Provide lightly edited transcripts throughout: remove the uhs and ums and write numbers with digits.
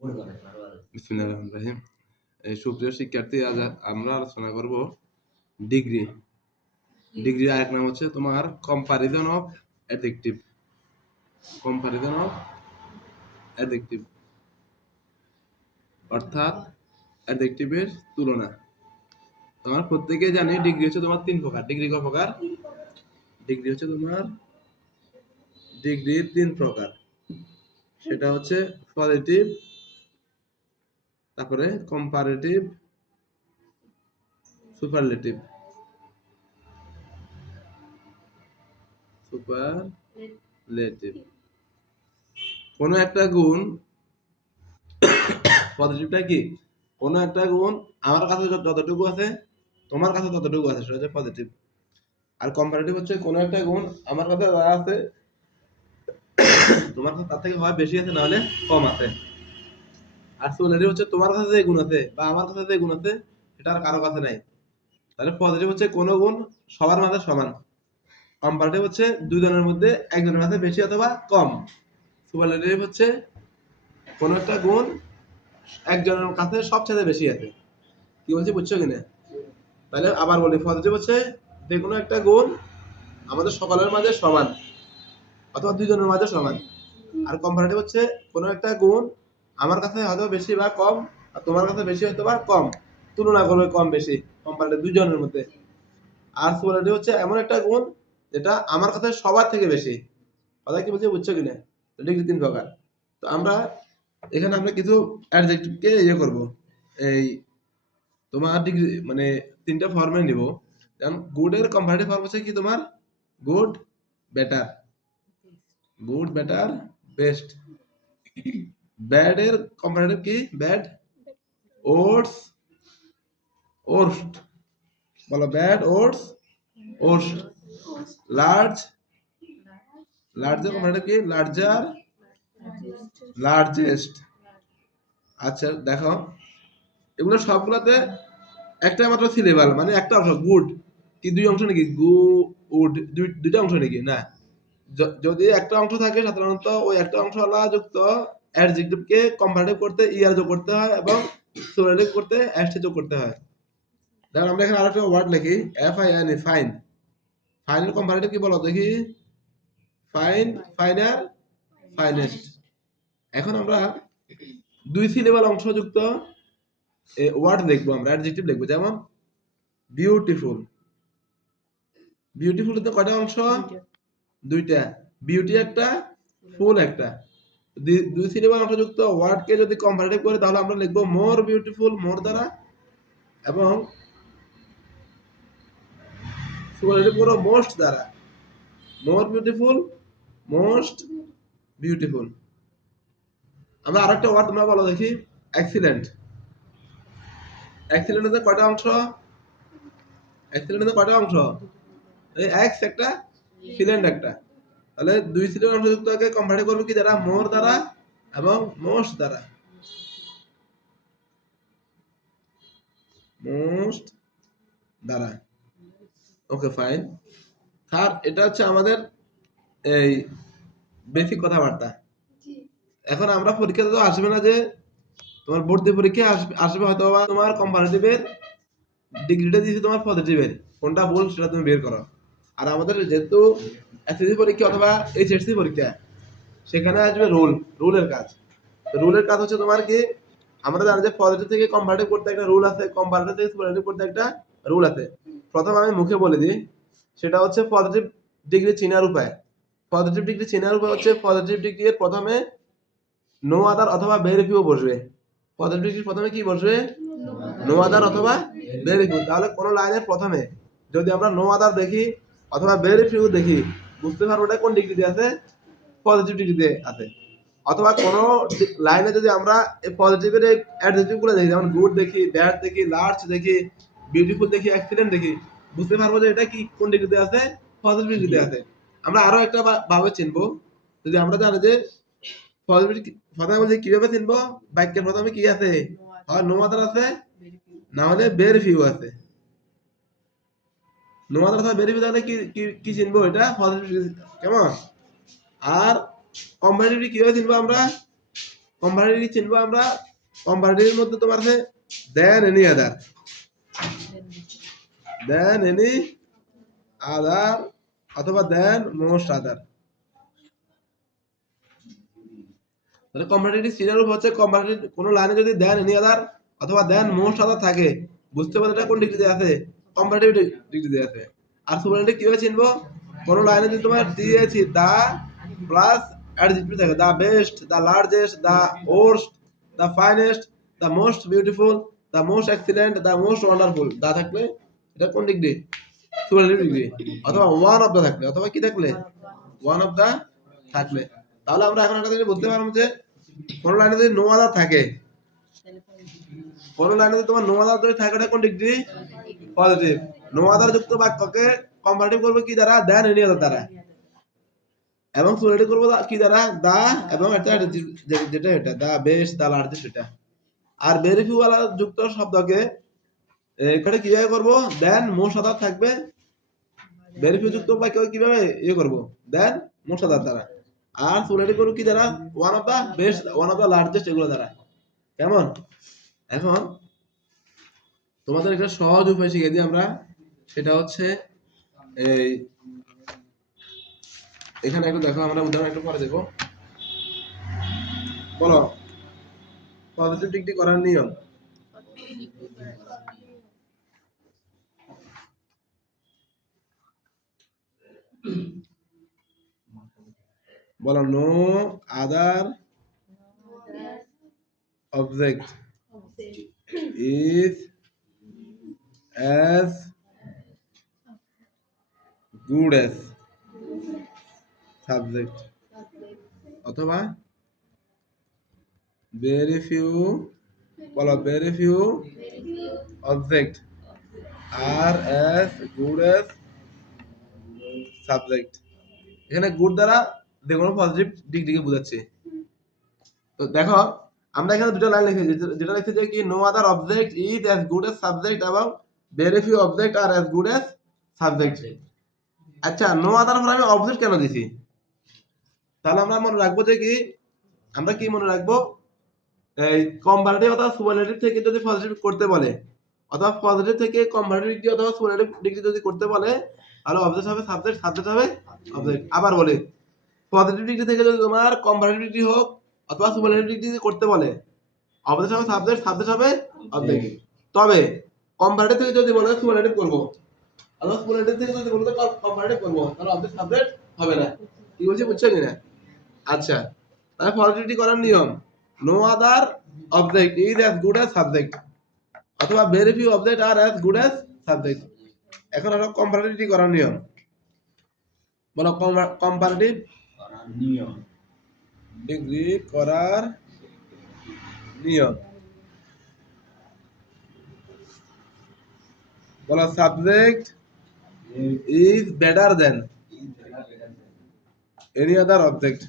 বিসমিল্লাহির রহমানির রহিম। সুপ্রিয় শিক্ষার্থী, আজ আমরা আলোচনা করব ডিগ্রি। ডিগ্রির আরেক নাম হচ্ছে তোমার comparison of adjective. Comparison of adjective অর্থাৎ অ্যাডজেক্টিভের তুলনা। তোমার প্রত্যেকেই জানি ডিগ্রি হচ্ছে তোমার তিন প্রকার। ডিগ্রি কয় প্রকার? ডিগ্রি হচ্ছে তোমার ডিগ্রির তিন প্রকার। সেটা হচ্ছে পজিটিভ, তারপরে কম্পারেটিভ, সুপারলেটিভ। সুপারলেটিভ কোন একটা গুণ, পজিটিভটা কি? কোন একটা গুণ আমার কাছে যতটুকু আছে তোমার কাছে ততটুকু আছে, সেটা হচ্ছে পজিটিভ। আর কম্পারেটিভ হচ্ছে কোন একটা গুণ আমার কাছে যা আছে তোমার কাছে তার থেকে হয় বেশি আছে, না হলে কম আছে। আর সুপারলেটিভ হচ্ছে তোমার কাছে যে গুণ আছে বা আমার কাছে যে গুণ আছে সেটা আর কারো কাছে নাই। তাহলে পজিটিভ হচ্ছে কোন গুণ সবার মাঝে সমান। কম্পারেটিভ হচ্ছে দুজনের মধ্যে একজনের কাছে বেশি অথবা কম। সুপারলেটিভ হচ্ছে কোন একটা গুণ একজনের কাছে সবচেয়ে বেশি আছে। কি বলছি, বুঝছো কিনা? তাহলে আবার বলি, পজিটিভ হচ্ছে যে কোনো একটা গুণ আমাদের সকলের মাঝে সমান অথবা দুইজনের মাঝে সমান। আর কম্পারেটিভ হচ্ছে কোনো একটা গুণ আমার কাছে হয়তো বেশি বা কম, আর তোমার কাছে বেশি হয়তো বা কম, তুলনা করবে কম বেশি কম্পারেটিভ দুইজনের মধ্যে। আর সুপারলেটিভ হচ্ছে এমন একটা গুণ যেটা আমার কাছে সবার থেকে বেশি। কথা কি বলছি, বুঝছো কিনা? ডিগ্রি তিন প্রকার। তো আমরা এখানে আমরা কিছু অ্যাডজেক্টিভকে করব। এই তোমার ডিগ্রি মানে তিনটা ফর্মে নিব। যেমন গুড এর কম্পারেটিভ ফর্ম হচ্ছে কি তোমার good, better. Good, better, best. Bad এর কম্পারেটিভ কি? Bad, ওর্স, worst. বলো, ব্যাড, ওর্স, ওর্স্ট। লার্জ, লার্জ এর কম্পারেটিভ কি? Larger, largest. আচ্ছা দেখো, এগুলো সবগুলোতে একটা মাত্র সিলেবাল, মানে একটা অংশ। গুড কি দুই অংশ নাকি? গুড দুইটা অংশ নাকি? না, যদি একটা অংশ থাকে সাধারণত ওই একটা অংশ যুক্ত অ্যাডজেক্টিভকে কম্পারেটিভ করতে ইয়ার যোগ করতে হয় এবং সুপারলেটিভ করতে এস যোগ করতে হয়। দেখো আমরা এখানে আরেকটা ওয়ার্ড লিখি, F I N E, fine. ফাইনের কম্পারেটিভ কি বলো দেখি? Fine, finer, finest. এখন আমরা দুই সিলেবাল অংশ যুক্ত ওয়ার্ড লিখবো, আমরা অ্যাডজেক্টিভ লিখবো। যেমন বিউটিফুল। বিউটিফুল তো কয়টা অংশ? দুইটা। বিউটি একটা, ফুল একটা। দুই সিলেবাল অংশযুক্ত ওয়ার্ডকে যদি কম্পারেটিভ করে তাহলে আমরা লিখবো মোর বিউটিফুল, মোর দ্বারা, এবং সুপারলেটিভ করব মোস্ট দ্বারা। More beautiful, most beautiful. আমরা আরেকটা ওয়ার্ড তোমরা বলো দেখি, এক্সিলেন্ট। এক্সিলেন্টের কয়টা অংশ? এক্সিলেন্টের কয়টা অংশ? এই এক্স একটা, সিলেন্ট একটা। তাহলে দুই সিলেন্ট অংশযুক্তকে কম্পারেটিভ করব কি দ্বারা? মোর দ্বারা এবং মোস্ট দ্বারা। মোস্ট দ্বারা। Okay fine. স্যার এটা হচ্ছে আমাদের এই বেসিক কথাবার্তা। এখন আমরা পরীক্ষাতে তো আসবে না যে তোমার ভর্তি পরীক্ষা আসবে হয়তো বা তোমার কম্পারেটিভের ডিগ্রিটা দিয়েছে তোমার পজিটিভের, কোনটা ভুল সেটা তুমি বের করো। আর আমাদের যেহেতু এসএসসি পরীক্ষা অথবা এইচএসসি পরীক্ষা, সেখানে আসবে রুলের কাজ। রুলের কাজ হচ্ছে তোমার কি, আমরা জানি যে পজিটিভ থেকে কম্পারেটিভ করতে একটা রুল আছে, কম্পারেটিভ থেকে সুপারলেটিভ করতে একটা রুল আছে। প্রথম আমি মুখে বলে দিই, সেটা হচ্ছে পজিটিভ ডিগ্রি চেনার উপায়। পজিটিভ ডিগ্রি চেনার উপায় হচ্ছে পজিটিভ ডিগ্রি এর প্রথমে নো আদার অথবা ভেরি ফিউ বসবে। পজিটিভ ডিগ্রির প্রথমে কি বসবে? নো আদার অথবা ভেরি ফিউ। তাহলে কোন লাইনের প্রথমে যদি আমরা নো আদার দেখি অথবা ভেরি ফিউ দেখি, বুঝতে পারবো এটা কোন ডিগ্রিতে আছে? পজিটিভ ডিগ্রিতে আছে। অথবা কোন লাইনে যদি আমরা এই পজিটিভের এই অ্যাডজেক্টিভগুলো দেখি, যেমন গুড দেখি, ব্যাড দেখি, লার্জ দেখি, বিউটিফুল দেখি, এক্সিলেন্ট দেখি, বুঝতে পারবো যে এটা কি কোন ডিগ্রিতে আছে? পজিটিভ ডিগ্রিতে আছে। আমরা আরো একটা ভাবে চিনবো, যদি আমরা জানি যে পজিটিভ প্রথমে বলছি কিভাবে চিনবো? বাক্যের প্রথমে কি আছে? হয় নো আদার আছে, না হলে ভেরি ফিউ আছে। নো আদার অথবা ভেরি ফিউ তাহলে কি কি চিনবো? এটা পজিটিভ। কেমন? আর কম্পারেটিভ কিভাবে চিনবো আমরা? কম্পারেটিভ চিনবো আমরা, কম্পারেটিভের মধ্যে তোমার আছে than any other, than any other অথবা দেন মোস্ট আদার। তাহলে কম্পারেটিভ চিনার রূপ হচ্ছে কম্পারেটিভ কোনো লাইনে যদি দেন এনি আদার অথবা দেন মোস্ট আদার থাকে, বুঝতে পারবে এটা কোন ডিগ্রিতে আছে, কম্পারেটিভ ডিগ্রিতে আছে। আর সুপারলেটিভ কিভাবে চিনবো, কোনো লাইনে যদি তোমার দিয়েছি দা প্লাস অ্যাডজেক্টিভ থাকে, the best, the largest, the worst, the finest, the most beautiful, the most excellent, the most wonderful, the থাকলে এটা কোন ডিগ্রি, সুপারলেটিভ ডিগ্রি। অথবা ওয়ান অফ দা থাকলে, অথবা কি থাকলে, ওয়ান অফ দা থাকলে। তাহলে আমরা এখন একটা জিনিস বলতে পারবো যে কোন লাইনে যদি নো আদার থাকে, কোন লাইনে যদি তোমার নো আদার যদি থাকে এটা কোন ডিগ্রি, পজিটিভ। নো আদার যুক্ত বাক্যকে কম্পারেটিভ করবে কি দ্বারা, দেন এনি আদার দ্বারা, এবং সুপারলেটিভ করব কি দ্বারা, দা এবং এটা যেটা এটা দা বেস্ট, দা লার্জেস্ট এটা। আর ভেরি ফিউ ওয়ালা যুক্ত শব্দকে এখানে কিভাবে করব, দেন মোস্ট আদার থাকবে, ভেরি ফিউ যুক্ত বাক্য কিভাবে করব, দেন মোস্ট আদার দ্বারা। আর সুপারলেটিভ করব কি দ্বারা, one of the best, one of the largest, এগুলো দ্বারা। কেমন? এখন তোমাদের একটা সহজ উপায় শিখিয়ে দিই আমরা, সেটা হচ্ছে এই এখানে একটু দেখো, আমরা উদাহরণ একটু পরে দেখো। বলো পজিটিভ ডিগ্রি করার নিয়ম। বলো no other object is as good as subject, অথবা very few, বলো very few object are as good as subject। এখানে গুড দ্বারা দেখুন পজিটিভ ডিগ্রিকে বোঝাচ্ছে। তো দেখো আমরা এখানে দুটো লাইন লিখেছি, যেটা লিখেছে কি no other object is as good as subject এবং very few object are as good as subject. আচ্ছা নো আদার পরে আমি অবজেক্ট কেন দিছি, তাহলে আমরা মনে রাখবো যে কি, আমরা কি মনে রাখবো, এই কম্পারেটিভ অথবা সুপারলেটিভ থেকে যদি পজিটিভ করতে বলে, অথবা পজিটিভ থেকে কম্পারেটিভ ডিগ্রি অথবা সুপারলেটিভ ডিগ্রি যদি করতে বলে, তাহলে অবজেক্ট হবে সাবজেক্ট, সাবজেক্ট হবে অবজেক্ট। আবার বলে পজিটিভ ডিগ্রি থেকে যদি তোমার কম্পারেটিভ ডিগ্রি হোক অথবা সুপারলেটিভ ডিগ্রি করতে বলে, অবজেক্ট হবে সাবজেক্ট, সাবজেক্ট হবে অবজেক্ট। তবে কম্পারেটিভ থেকে যদি বলে সুপারলেটিভ করব, অথবা সুপারলেটিভ থেকে যদি বলে কম্পারেটিভ করব, তাহলে অবজেক্ট সাবজেক্ট হবে না। কি বলছি বুঝছো কিনা? আচ্ছা তাহলে পজিটিভিটি করার নিয়ম, no other object is as good as subject, অথবা very few object are as good as subject. এখন আমরা কম্পারেটিভ করার নিয়ম, বলো কম্পারেটিভ নিয়ম, ডিগ্রি করার নিয়ম। বলো subject is better than any other object.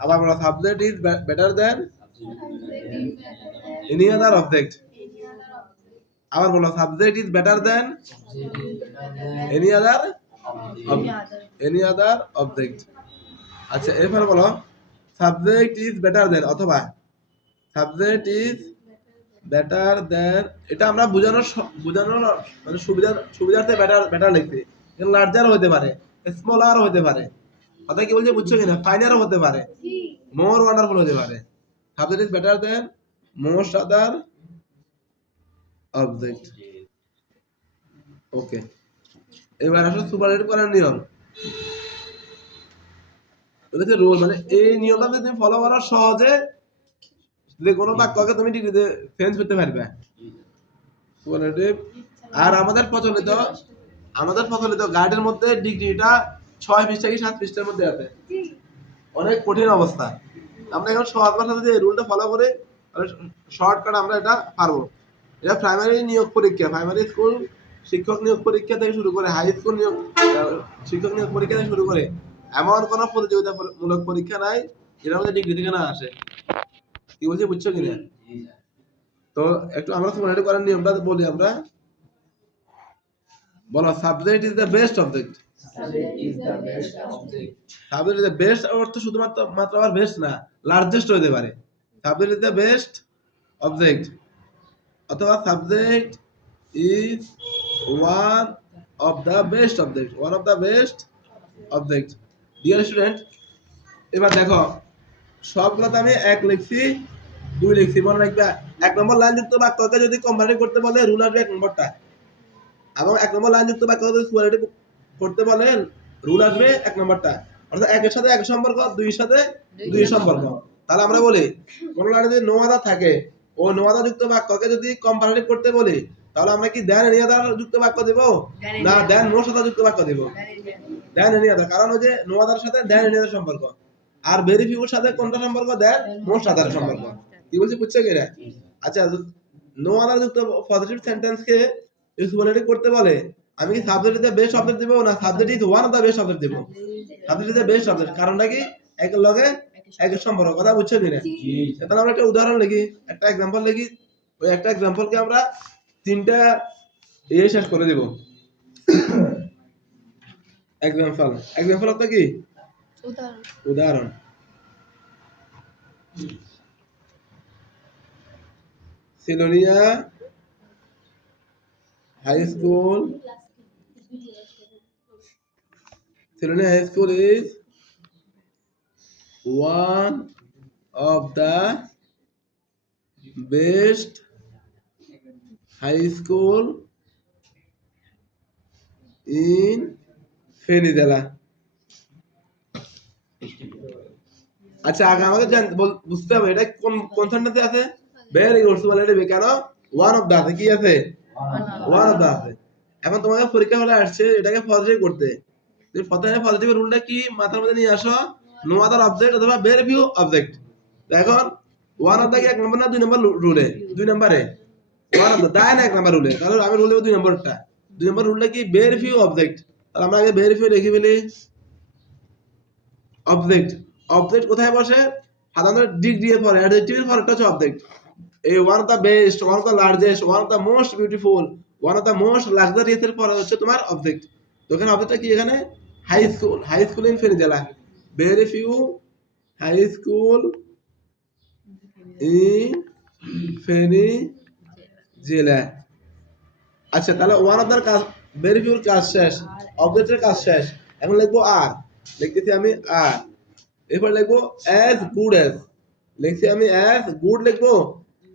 আবার বলো subject is better than any other object. আবার বলো subject is better than any other object. আচ্ছা এরপরে বলো সাবজেক্ট ইজ বেটার দেন, অথবা সাবজেক্ট ইজ বেটার দেন, এটা আমরা বোঝানোর মানে সুবিধার্থে বেটার লিখছি। লার্জার হতে পারে, স্মলার হতে পারে, কথা কি বলছে বুঝছো কিনা, ফাইনারও হতে পারে, মোর ওয়ান্ডারফুল হতে পারে। Subject is better than most other object. Okay এবার আসলে সুপারলেটিভ করার নিয়ম, এটা রুল, মানে এই নিয়মটা যদি তুমি ফলো করো সহজে যে কোনো বাক্যকে তুমি ডিগ্রিতে চেঞ্জ করতে পারবে। সুপারলেটিভ। আর আমাদের প্রচলিত গাইডের মধ্যে ডিগ্রিটা 6 পৃষ্ঠা কি 7 পৃষ্ঠার মধ্যে আছে, অনেক কঠিন অবস্থা। আমরা এখন সহজ ভাষাতে যদি এই রুলটা ফলো করে শর্টকাট আমরা এটা পারবো। এটা প্রাইমারি নিয়োগ পরীক্ষা, প্রাইমারি স্কুল শিক্ষক নিয়োগ পরীক্ষা থেকে শুরু করে হাই স্কুল নিয়োগ শিক্ষক নিয়োগ পরীক্ষা থেকে শুরু করে এমন কোনো প্রতিযোগিতামূলক পরীক্ষা নাই যেটা আমাদের ডিগ্রি থেকে না আসে। কি বলছি বুঝছো কিনা? তো একটু আমরা সুপারলেটিভ করার নিয়মটা বলি আমরা। বলো subject is the best object. Subject is the best object. Subject is the best অর্থ শুধুমাত্র মাত্র আবার বেস্ট না, লার্জেস্ট হতে পারে। Subject is the best object, অথবা subject is one of the best object, one of the best object. Dear student, এবার দেখো সবগুলোতে আমি এক লিখছি, দুই লিখছি, মনে রাখবা। এক নম্বর লাইন যুক্ত বাক্যকে যদি কম্পারেটিভ করতে বলে রুল আসবে এক নম্বরটা, এবং এক নম্বর লাইন যুক্ত বাক্যকে যদি সুপারলেটিভ করতে বলে রুল আসবে এক নম্বরটা। অর্থাৎ একের সাথে এক সম্পর্ক, দুইয়ের সাথে দুই সম্পর্ক। তাহলে আমরা বলি কোন লাইনে যদি নো আদার থাকে, ও নো আদার যুক্ত বাক্যকে যদি কম্পারেটিভ করতে বলি, তাহলে আমরা কি দেন এনি আদার যুক্ত বাক্য দেব, না দেন মোস্ট আদার যুক্ত বাক্য দেব? দেন এনি আদার, কারণ ওই যে নো আদার সাথে দেন এনি আদার সম্পর্ক, আর ভেরি ফিউর সাথে কোনটা সম্পর্ক? দেন মোস্ট আদার সম্পর্ক। কি বলছি বুঝছো কিনা? আচ্ছা, নো আদার যুক্ত পজিটিভ সেন্টেন্স কে সুপারলেটিভ করতে বলে আমি কি subject is the best object দেব, না subject is one of the best object দেব? Subject is the best object, কারণটা কি? একের লগে একের সম্পর্ক। কথা বুঝছো কিনা? তাহলে আমরা একটা উদাহরণ লিখি, একটা এক্সাম্পল লিখি। ওই একটা এক্সাম্পলকে আমরা তিনটা শেষ করে দেব। এক্সাম্পল, এক্সাম্পল অর্থ কি? উদাহরণ। Silonia high school, Silonia High School is one of the best high school in Feni জেলা। আচ্ছা, আগে আমাকে বুঝতে হবে এটা কোন কোন সেন্টেন্সে আছে। Very good, superlative. কেন? ওয়ান অফ দা আছে, কি আছে? ওয়ান অফ দা আছে। এখন তোমাকে পরীক্ষা হলে আসছে এটাকে পজিটিভ করতে। তুমি প্রথমে পজিটিভ রুলটা কি মাথার মধ্যে নিয়ে আসো, নো আদার অবজেক্ট অথবা ভেরি ফিউ অবজেক্ট। এখন ওয়ান অফ দা কি এক নম্বর না দুই নম্বর রুলে? দুই নম্বরে ওয়ান অফ দা, দেন এক নম্বর রুলে। তাহলে আমি রুলে দুই নম্বরটা, দুই নম্বর রুলটা কি? Very few object. তাহলে আমরা আগে ভেরি ফিউ লিখে ফেলি। অবজেক্ট, অবজেক্ট কোথায় বসে? সাধারণত ডিগ্রি এর পরে, অ্যাডজেক্টিভের পরেটা হচ্ছে অবজেক্ট। এই one of the best, one of the largest, one of the most beautiful, one of the most luxurious এর পরে হচ্ছে তোমার অবজেক্ট। তো এখানে অবজেক্টটা কি? এখানে high school, high school in Feni জেলা। Very few high school in Feni জেলা। আচ্ছা, তাহলে ওয়ান অফ দার কাজ, ভেরি ফিউর কাজ শেষ, অবজেক্টের কাজ শেষ। এখন লিখবো আর, লিখতেছি আমি আর। এরপর লিখবো অ্যাজ গুড অ্যাজ, লিখছি আমি অ্যাজ গুড লিখবো।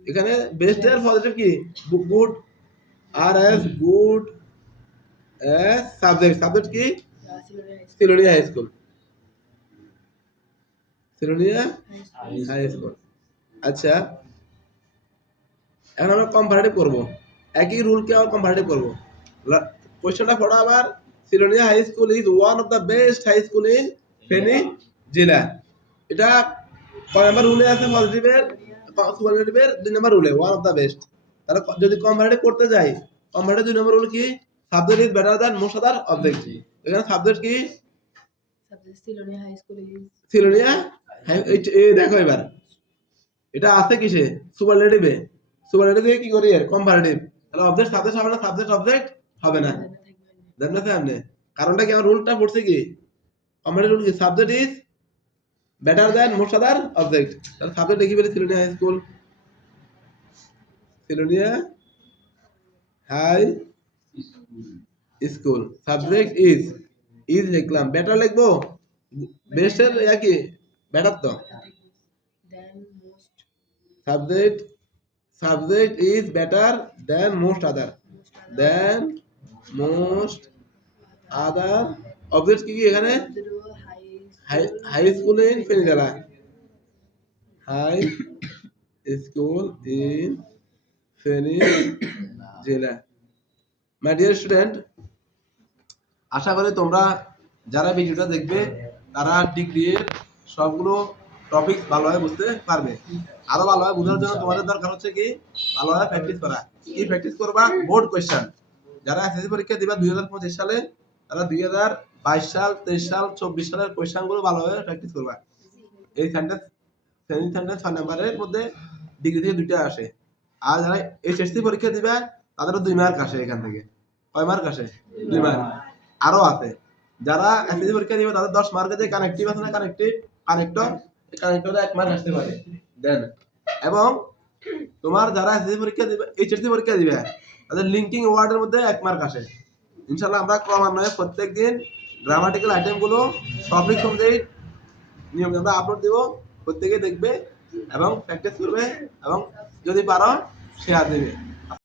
এখানে বেস্ট এর পজিটিভ কি? গুড। আর as good as subject, subject কি? Silonia high school, Silonia high school. আচ্ছা, এখন আমরা কম্পারেটিভ করব, একই রুলকে আবার কম্পারেটিভ করব। কোশ্চেনটা পড়ো আবার। Silonia high school is one of the best high school in Feni জেলা। এটা কয় নাম্বার রুলে আছে? পজিটিভের, সুপারলেটিভের দুই নাম্বার রুলে, ওয়ান অফ দ্য বেস্ট। তাহলে যদি কম্পারেটিভ করতে যাই, কম্পারেটিভ দুই নাম্বার রুল কি? Subject is better than most other object. এখানে সাবজেক্ট কি? Silonia high school is Silonia. এই দেখো এবার এটা আছে কিসে? সুপারলেটিভে। সুপারলেটিভে কি করি? এর কম্পারেটিভ। তাহলে অবজেক্ট সাবজেক্ট হবে না, সাবজেক্ট অবজেক্ট হবে না। দেখলে সামনে কারণটা কি? আমার রুলটা পড়ছে কি? কম্পারেটিভ রুল কি? Subject is better than most other object. তাহলে সাবজেক্ট লিখি ফেলি Silonia high school, Silonia high school. Subject is, is লিখলাম। বেটার লিখবো, বেস্ট এর কি? বেটার তো। Subject, subject is better than most other, than most other object কি? এখানে হাই স্কুল ইন ফেনী জেলা, হাই স্কুল ইন ফেনী জেলা। মাই ডিয়ার স্টুডেন্ট, আশা করি তোমরা যারা ভিডিওটা দেখবে তারা ডিগ্রির সবগুলো টপিক ভালোভাবে বুঝতে পারবে। আরো ভালোভাবে বোঝার জন্য তোমাদের দরকার হচ্ছে কি? ভালোভাবে প্র্যাকটিস করা। কি প্র্যাকটিস করবা? Board question. যারা এসএসসি পরীক্ষা দিবা 2025 সালে, তারা 2022 সাল, 23 সাল, 24 সালের কোয়েশ্চেনগুলো ভালোভাবে প্র্যাকটিস করবা। এই সেন্টেন্স, সেন্টেন্স 6 নাম্বারের মধ্যে ডিগ্রি থেকে 2টা আসে। আর যারা এসএসসি পরীক্ষা দিবা তাদেরও 2 মার্ক আসে এখান থেকে। কয় মার্ক আসে? 2 মার্ক। আরো আছে যারা এসএসসি পরীক্ষা দিবে তাদের 10 মার্কের যে কানেক্টিভ আছে না, কানেক্টর 1 মার্ক আসতে পারে দেন। এবং তোমার যারা এসএসসি পরীক্ষা দিবে, এইচএসসি পরীক্ষা দিবে, তাদের লিঙ্কিং ওয়ার্ডের মধ্যে 1 মার্ক আসে। ইনশাআল্লাহ আমরা ক্রমান্বয়ে প্রত্যেকদিন গ্রামাটিক্যাল আইটেমগুলো টপিক অনুযায়ী নিয়ম আমরা আপলোড দিব, প্রত্যেকে দেখবে এবং প্র্যাকটিস করবে এবং যদি পারো শেয়ার দেবে।